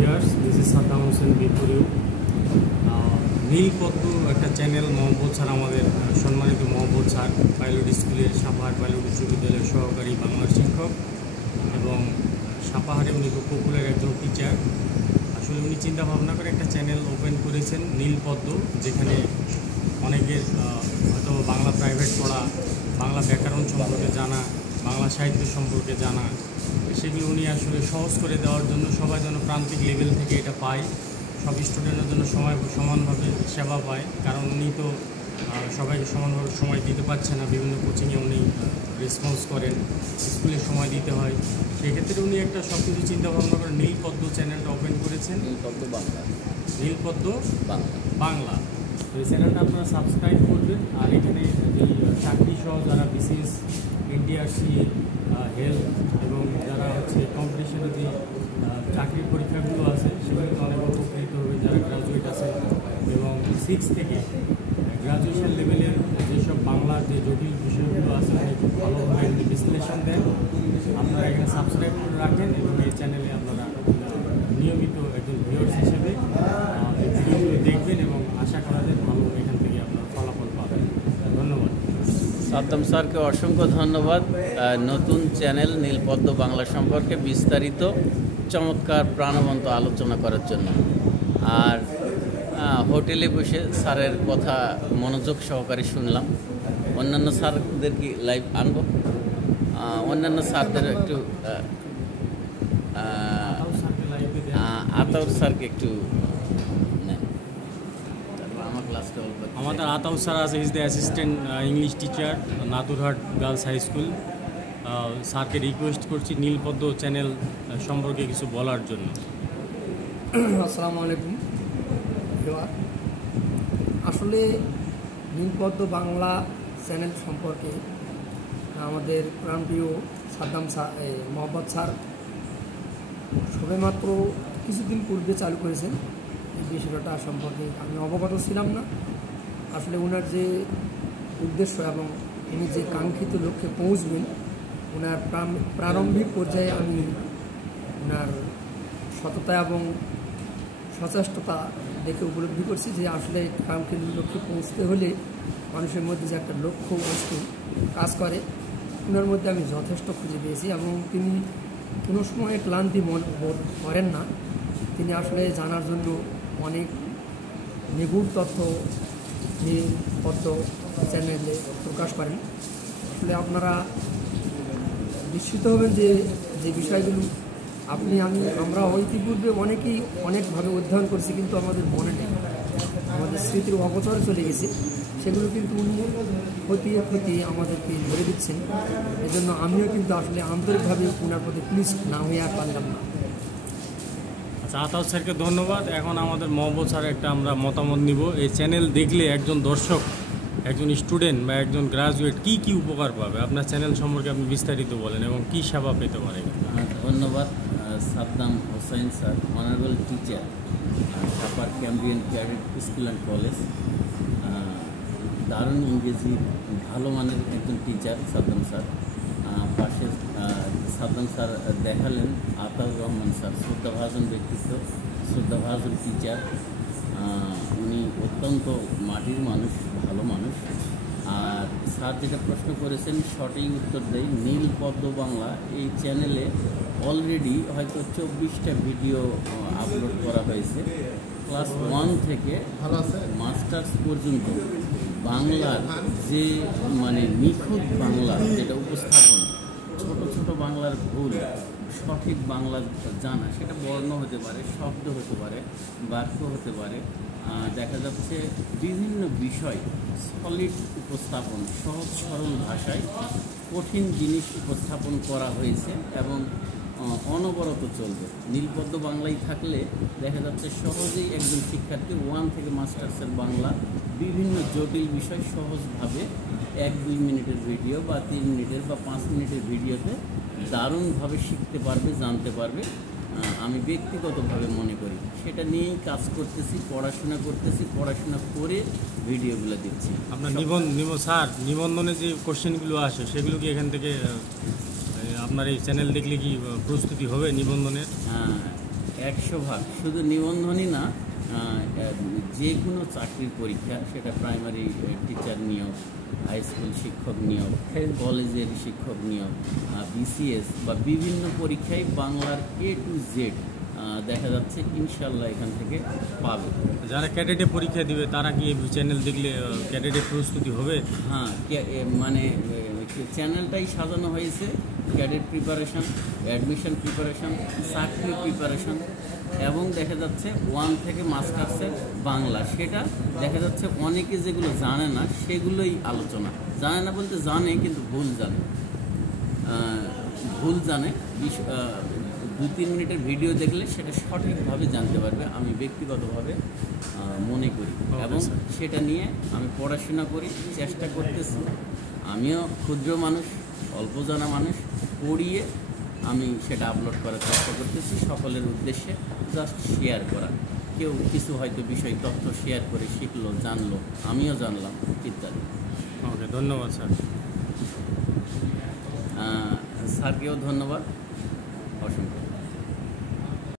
Viewers, this is Saddam Hossain বিপুরিউ। নীলপদ্ম একটা channel, Mohammad sir আমাদের সম্মানিত মোহাম্মদ স্যার পাইলট স্কুলের সাপাহার পাইলট উচ্চ বিদ্যালয়ের সহকারী বাংলার শিক্ষক এবং সাপাহারে উনি খুব পপুলার একজন টিচার। আসলে উনি চিন্তা ভাবনা করে একটা চ্যানেল ওপেন করেছেন নীলপদ্ম, যেখানে অনেকের হয়তো বাংলা প্রাইভেট পড়া, বাংলা ব্যাকরণ সম্পর্কে জানা, বাংলা সাহিত্য সম্পর্কে জানা, সেগুলো উনি আসলে সহজ করে দেওয়ার জন্য সবাই যেন প্রান্তিক লেভেল থেকে এটা পায়, সব স্টুডেন্টের জন্য সমানভাবে সেবা পায়। কারণ উনি তো সবাইকে সমানভাবে সময় দিতে পারছে না, বিভিন্ন কোচিংয়ে উনি রেসপন্স করেন, স্কুলে সময় দিতে হয়। সেক্ষেত্রে উনি একটা সব কিছু চিন্তাভাবনা করে নীলপদ্ম চ্যানেলটা ওপেন করেছেন। নীলপদ্ম বাংলা, নীলপদ্ম বাংলা বাংলা। তো এই চ্যানেলটা আপনারা সাবস্ক্রাইব করবেন। আর এখানে এই চাকরি সহ যারা বিসিএস, এনটিআরসি, হেলথ এবং যারা হচ্ছে কম্পিটিশনে যে চাকরির পরীক্ষাগুলো আছে সেগুলোতে অনেক উপকৃত হবে, যারা গ্রাজুয়েট আছে এবং 6 থেকে গ্রাজুয়েশন লেভেলের যেসব বাংলার যে জটিল বিষয়গুলো আছে অনেক ভালোভাবে বিশ্লেষণ দেন। আপনারা এখানে সাবস্ক্রাইব করে রাখেন এবং এই চ্যানেলে আপনারা নিয়মিত একজন ভিউয়ার্স হিসেবে এই ভিডিওগুলো দেখবেন এবং আশা করা যায় ভালো এখান থেকে আপনারা ফলাফল পাবেন। ধন্যবাদ। সাদ্দাম স্যারকে অসংখ্য ধন্যবাদ নতুন চ্যানেল নীলপদ্ম বাংলা সম্পর্কে বিস্তারিত চমৎকার প্রাণবন্ত আলোচনা করার জন্য। আর হোটেলে বসে স্যারের কথা মনোযোগ সহকারে শুনলাম। অন্যান্য স্যারদের কি লাইভ আনব? অন্যান্য স্যারদের একটু আতাউর স্যারকে একটু আমাদের আতাউর স্যার আছে, is the assistant English teacher, Naturhat girls high school. স্যারকে রিকোয়েস্ট করছি নীলপদ্ম চ্যানেল সম্পর্কে কিছু বলার জন্য। আসসালামু আলাইকুম। আসলে নীলপদ্ম বাংলা চ্যানেল সম্পর্কে আমাদের প্রাণপ্রিয় সাদ্দাম স্যার, মোহাম্মদ স্যার সবেমাত্র কিছুদিন পূর্বে চালু করেছেন। এই বিষয়টা সম্পর্কে আমি অবগত ছিলাম না। আসলে ওনার যে উদ্দেশ্য এবং উনি যে কাঙ্ক্ষিত লক্ষ্যে পৌঁছবেন, ওনার প্রারম্ভিক পর্যায়ে আমি ওনার সততা এবং সচেষ্টতা দেখে উপলব্ধি করছি যে আসলে কাঙ্ক্ষিত লক্ষ্যে পৌঁছতে হলে মানুষের মধ্যে যে একটা লক্ষ্য বস্তু কাজ করে, ওনার মধ্যে আমি যথেষ্ট খুঁজে পেয়েছি এবং তিনি কোনো সময় ক্লান্তি বোধ করেন না। তিনি আসলে জানার জন্য অনেক নিগুড় তথ্য নীলপদ্ম চ্যানেলে প্রকাশ করেন। আসলে আপনারা নিশ্চিত হবেন যে যে বিষয়গুলো আমরা ইতিপূর্বে অনেকেই অনেকভাবে অধ্যয়ন করছি, কিন্তু আমাদের মনে নেই, আমাদের স্মৃতির অগোচরে চলে গেছে। সেগুলো কিন্তু উনি খতিয়ে আমাদেরকে ধরে দিচ্ছেন। এজন্য আমিও কিন্তু আসলে আন্তরিকভাবে ওনার প্রতি প্লিজ না হয়ে আর পারলাম না। আচ্ছা, আতাউর স্যারকে ধন্যবাদ। এখন আমাদের মোহাম্মদ স্যার একটা আমরা মতামত নিব। এই চ্যানেল দেখলে একজন দর্শক, একজন স্টুডেন্ট বা একজন গ্রাজুয়েট কি উপকার পাবে? আপনার চ্যানেল সম্পর্কে আপনি বিস্তারিত বলেন এবং কি সেবা পেতে পারে। ধন্যবাদ Saddam Hossain sir, honourable teacher, সাপার ক্যাম্বিয়ান ক্যাডেট স্কুল অ্যান্ড কলেজ। দারুণ ইংরেজি ভালো মানের একজন টিচার সাদ্দাম স্যার। পাশে সাদ্দাম স্যার দেখালেন আতাউর রহমান স্যার, শ্রদ্ধাভাজন ব্যক্তিত্ব, শ্রদ্ধাভাজন টিচার। উনি অত্যন্ত মাটির মানুষ, ভালো মানুষ। আর স্যার যেটা প্রশ্ন করেছেন সঠিক উত্তর দেয়। নীলপদ্ম বাংলা এই চ্যানেলে অলরেডি হয়তো 24টা ভিডিও আপলোড করা হয়েছে। ক্লাস 1 থেকে মাস্টার্স পর্যন্ত বাংলার যে নিখুঁত বাংলা যেটা উপস্থাপন, ছোট বাংলার ভুল, সঠিক বাংলা জানা, সেটা বর্ণ হতে পারে, শব্দ হতে পারে, বাক্য হতে পারে। দেখা যাচ্ছে বিভিন্ন বিষয় সলিড উপস্থাপন, সহজ সরল ভাষায় কঠিন জিনিস উপস্থাপন করা হয়েছে এবং অনবরত চলবে। নীলপদ্ম বাংলায় থাকলে দেখা যাচ্ছে সহজেই একজন শিক্ষার্থী 1 থেকে মাস্টার্সের বাংলা বিভিন্ন জটিল বিষয় সহজভাবে 1-2 মিনিটের ভিডিও বা 3 মিনিটের বা 5 মিনিটের ভিডিওতে দারুণভাবে শিখতে পারবে, জানতে পারবে। আমি ব্যক্তিগতভাবে মনে করি সেটা নিয়েই কাজ করতেছি, পড়াশোনা করতেছি, পড়াশোনা করে ভিডিওগুলো দিচ্ছি। আপনার স্যার নিবন্ধনে যে কোশ্চেনগুলো আসে সেগুলো কি এখান থেকে আপনার এই চ্যানেল দেখলে কি প্রস্তুতি হবে নিবন্ধনের? 100 ভাগ। শুধু নিবন্ধনই না, যে কোনো চাকরির পরীক্ষা, সেটা প্রাইমারি টিচার নিয়োগ, হাই স্কুল শিক্ষক নিয়োগ, কলেজের শিক্ষক নিয়োগ, বিসিএস বা বিভিন্ন পরীক্ষায় বাংলার A to Z দেখা যাচ্ছে ইনশাল্লাহ এখান থেকে পাবে। যারা ক্যাডেটে পরীক্ষা দিবে তারা কি এই চ্যানেল দেখলে ক্যাডেটের প্রস্তুতি হবে? হ্যাঁ, মানে চ্যানেলটাই সাজানো হয়েছে ক্যাডেট প্রিপারেশন, অ্যাডমিশন প্রিপারেশন, চাকরি প্রিপারেশন, এবং দেখা যাচ্ছে 1 থেকে মাস্টার্সের বাংলা। সেটা দেখা যাচ্ছে অনেকে যেগুলো জানে না সেগুলোই আলোচনা। জানে না বলতে জানে, কিন্তু ভুল জানে। 2-3 মিনিটের ভিডিও দেখলে সেটা সঠিকভাবে জানতে পারবে, আমি ব্যক্তিগতভাবে মনে করি। এবং সেটা নিয়ে আমি পড়াশোনা করি, চেষ্টা করতেছি। আমিও ক্ষুদ্র মানুষ, অল্প জানা মানুষ, পড়িয়ে আমি সেটা আপলোড করার চেষ্টা করতেছি সকলের উদ্দেশ্যে, জাস্ট শেয়ার করা। কেউ কিছু হয়তো বিষয় তথ্য শেয়ার করে শিখলো, জানলো, আমিও জানলাম, ইত্যাদি। ওকে, ধন্যবাদ স্যার। স্যারকেও ধন্যবাদ, অসংখ্য।